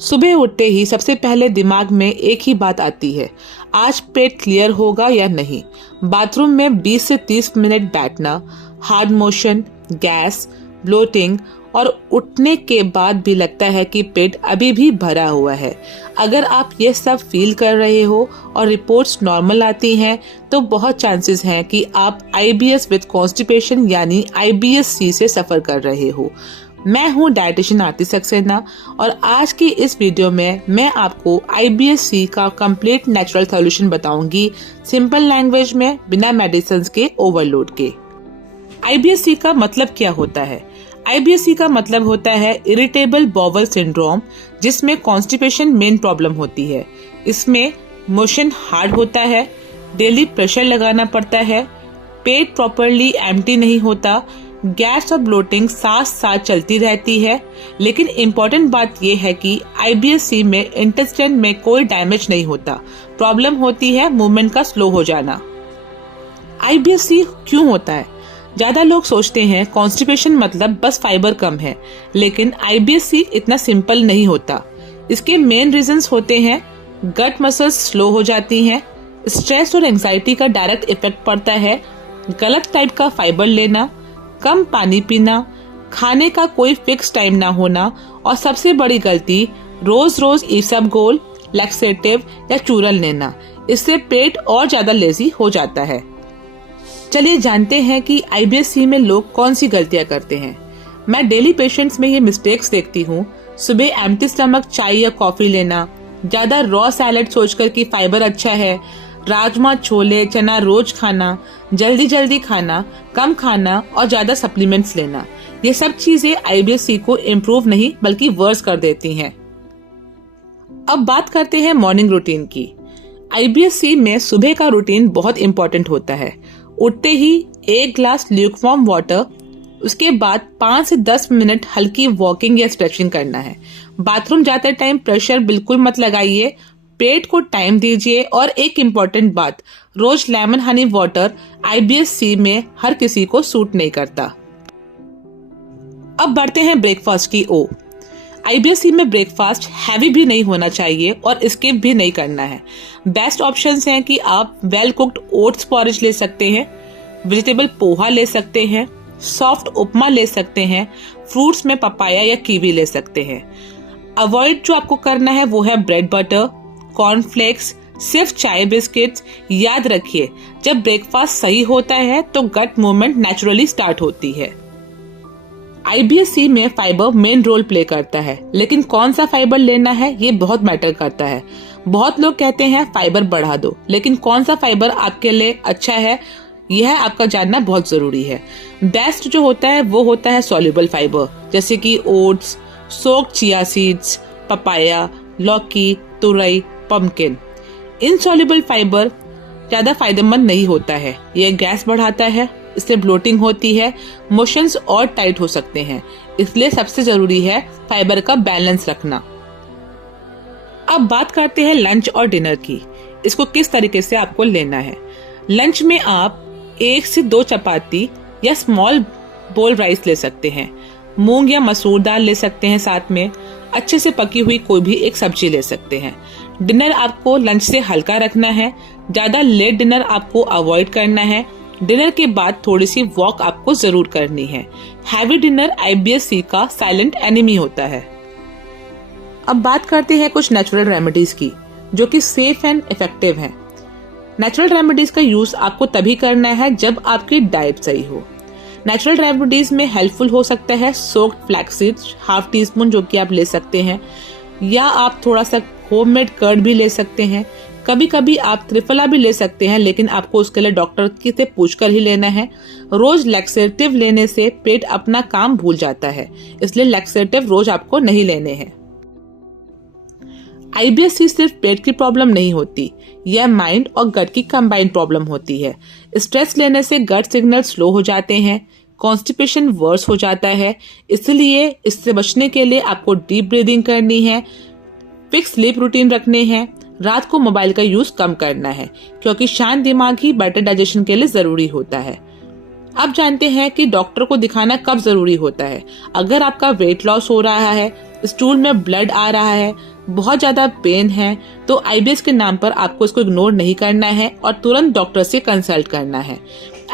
सुबह उठते ही सबसे पहले दिमाग में एक ही बात आती है, आज पेट क्लियर होगा या नहीं। बाथरूम में 20 से 30 मिनट बैठना, हार्ड मोशन, गैस, ब्लोटिंग और उठने के बाद भी लगता है कि पेट अभी भी भरा हुआ है। अगर आप ये सब फील कर रहे हो और रिपोर्ट्स नॉर्मल आती हैं, तो बहुत चांसेस हैं कि आप IBS विद कॉन्स्टिपेशन यानी IBS-C से सफर कर रहे हो। मैं हूँ डाइटिशियन आरती सक्सेना और आज की इस वीडियो में मैं आपको IBS-C का कंप्लीट नेचुरल सॉल्यूशन बताऊंगी, सिंपल लैंग्वेज में, बिना मेडिसिन के ओवरलोड के। IBS-C का मतलब क्या होता है? IBS-C का मतलब होता है इरिटेबल बॉवल सिंड्रोम, जिसमें कॉन्स्टिपेशन मेन प्रॉब्लम होती है। इसमें मोशन हार्ड होता है, डेली प्रेशर लगाना पड़ता है, पेट प्रॉपरली एम्प्टी नहीं होता, गैस और ब्लोटिंग साथ साथ चलती रहती है। लेकिन इम्पोर्टेंट बात यह है कि IBS-C में इंटेस्टाइन में कोई डैमेज नहीं होता, प्रॉब्लम होती है मूवमेंट का स्लो हो जाना। IBS-C क्यों होता है? ज्यादा लोग सोचते हैं कॉन्स्टिपेशन मतलब बस फाइबर कम है, लेकिन IBS-C इतना सिंपल नहीं होता। इसके मेन रीजंस होते हैं गट मसल्स स्लो हो जाती हैं, स्ट्रेस और एंजाइटी का डायरेक्ट इफेक्ट पड़ता है, गलत टाइप का फाइबर लेना, कम पानी पीना, खाने का कोई फिक्स टाइम ना होना और सबसे बड़ी गलती रोज रोज इसबगोल, लैक्सेटिव या चूरन लेना। इससे पेट और ज्यादा लेजी हो जाता है। चलिए जानते हैं कि IBS-C में लोग कौन सी गलतियां करते हैं। मैं डेली पेशेंट्स में ये मिस्टेक्स देखती हूँ। सुबह एम्प्टी स्टमक चाय या कॉफी लेना, ज्यादा रॉ सैलेड सोचकर कि फाइबर अच्छा है, राजमा, छोले, चना रोज खाना, जल्दी जल्दी खाना, कम खाना और ज्यादा सप्लीमेंट्स लेना। ये सब चीजें IBS-C को इम्प्रूव नहीं बल्कि वर्स कर देती हैं। अब बात करते हैं मॉर्निंग रूटीन की। IBS-C में सुबह का रूटीन बहुत इंपॉर्टेंट होता है। उठते ही 1 ग्लास ल्यूकवार्म वाटर, उसके बाद 5 से 10 मिनट हल्की वॉकिंग या स्ट्रेचिंग करना है। बाथरूम जाते टाइम प्रेशर बिल्कुल मत लगाइए, पेट को टाइम दीजिए। और एक इम्पॉर्टेंट बात, रोज लेमन हनी वाटर IBS-C में हर किसी को सूट नहीं करता। अब बढ़ते हैं ब्रेकफास्ट की ओर। IBS-C में ब्रेकफास्ट हैवी भी नहीं होना चाहिए और स्किप भी नहीं करना है। बेस्ट ऑप्शंस हैं कि आप वेल कुक्ड ओट्स पॉरेज ले सकते हैं, वेजिटेबल पोहा ले सकते हैं, सॉफ्ट उपमा ले सकते हैं, फ्रूट्स में पपाया या कीवी ले सकते हैं। अवॉइड जो आपको करना है वो है ब्रेड बटर, कॉर्नफ्लेक्स, सिर्फ चाय बिस्किट्स। याद रखिए, जब ब्रेकफास्ट सही होता है तो गट मूवमेंट नेचुरली स्टार्ट होती है। IBS-C में फाइबर मेन रोल प्ले करता है, लेकिन कौन सा फाइबर लेना है ये बहुत मैटर करता है। बहुत लोग कहते हैं फाइबर बढ़ा दो, लेकिन कौन सा फाइबर आपके लिए अच्छा है यह आपका जानना बहुत जरूरी है। बेस्ट जो होता है वो होता है सॉल्युबल फाइबर, जैसे कि oats, soaked chia seeds, papaya, लौकी, तुरई, पम्पकिन। इनसॉल्युबल फाइबर ज्यादा फायदेमंद नहीं होता है, यह गैस बढ़ाता है, इससे ब्लोटिंग होती है, मोशंस और टाइट हो सकते हैं। इसलिए सबसे जरूरी है फाइबर का बैलेंस रखना। अब बात करते हैं लंच और डिनर की। इसको किस तरीके से आपको लेना है। लंच में आप 1 से 2 चपाती या स्मॉल बोल राइस ले सकते हैं, मूंग या मसूर दाल ले सकते हैं, साथ में अच्छे से पकी हुई कोई भी एक सब्जी ले सकते हैं। डिनर आपको लंच से हल्का रखना है, ज्यादा लेट डिनर आपको अवॉइड करना है। डिनर के बाद थोड़ी सी वॉक आपको जरूर करनी है। हैवी डिनर IBS-C का साइलेंट एनिमी होता है। अब बात करते हैं कुछ नेचुरल रेमेडीज की, जो कि सेफ एंड इफेक्टिव हैं। नेचुरल रेमेडीज का यूज आपको तभी करना है जब आपकी डाइट सही हो। नेचुरल रेमेडीज में हेल्पफुल हो सकता है सोक्ड फ्लैक्स सीड्स, ½ टीस्पून, जो कि आप ले सकते हैं, या आप थोड़ा सा होममेड कर्ड भी ले सकते हैं। कभी कभी आप त्रिफला भी ले सकते हैं, लेकिन आपको उसके लिए डॉक्टर से पूछकर ही लेना है। रोज लैक्सेटिव लेने से पेट अपना काम भूल जाता है, इसलिए लैक्सेटिव रोज आपको नहीं लेने हैं। IBS-C सिर्फ पेट की प्रॉब्लम नहीं होती, यह माइंड और गट की कंबाइंड प्रॉब्लम होती है। स्ट्रेस लेने से गट सिग्नल स्लो हो जाते हैं, कॉन्स्टिपेशन वर्स हो जाता है। इसलिए इससे बचने के लिए आपको डीप ब्रीदिंग करनी है, फिक्स स्लीप रूटीन रखने हैं, रात को मोबाइल का यूज कम करना है, क्योंकि शांत दिमाग ही बेटर डाइजेशन के लिए जरूरी होता है। अब जानते हैं कि डॉक्टर को दिखाना कब जरूरी होता है। अगर आपका वेट लॉस हो रहा है, स्टूल में ब्लड आ रहा है, बहुत ज्यादा पेन है, तो आईबीएस के नाम पर आपको इसको इग्नोर नहीं करना है और तुरंत डॉक्टर से कंसल्ट करना है।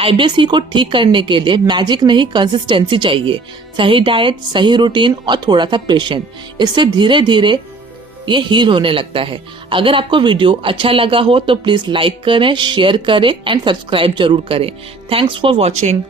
आईबीएस को ठीक करने के लिए मैजिक नहीं, कंसिस्टेंसी चाहिए, सही डाइट, सही रूटीन और थोड़ा सा पेशेंस। इससे धीरे धीरे ये हील होने लगता है। अगर आपको वीडियो अच्छा लगा हो तो प्लीज लाइक करें, शेयर करें एंड सब्सक्राइब जरूर करें। Thanks for watching.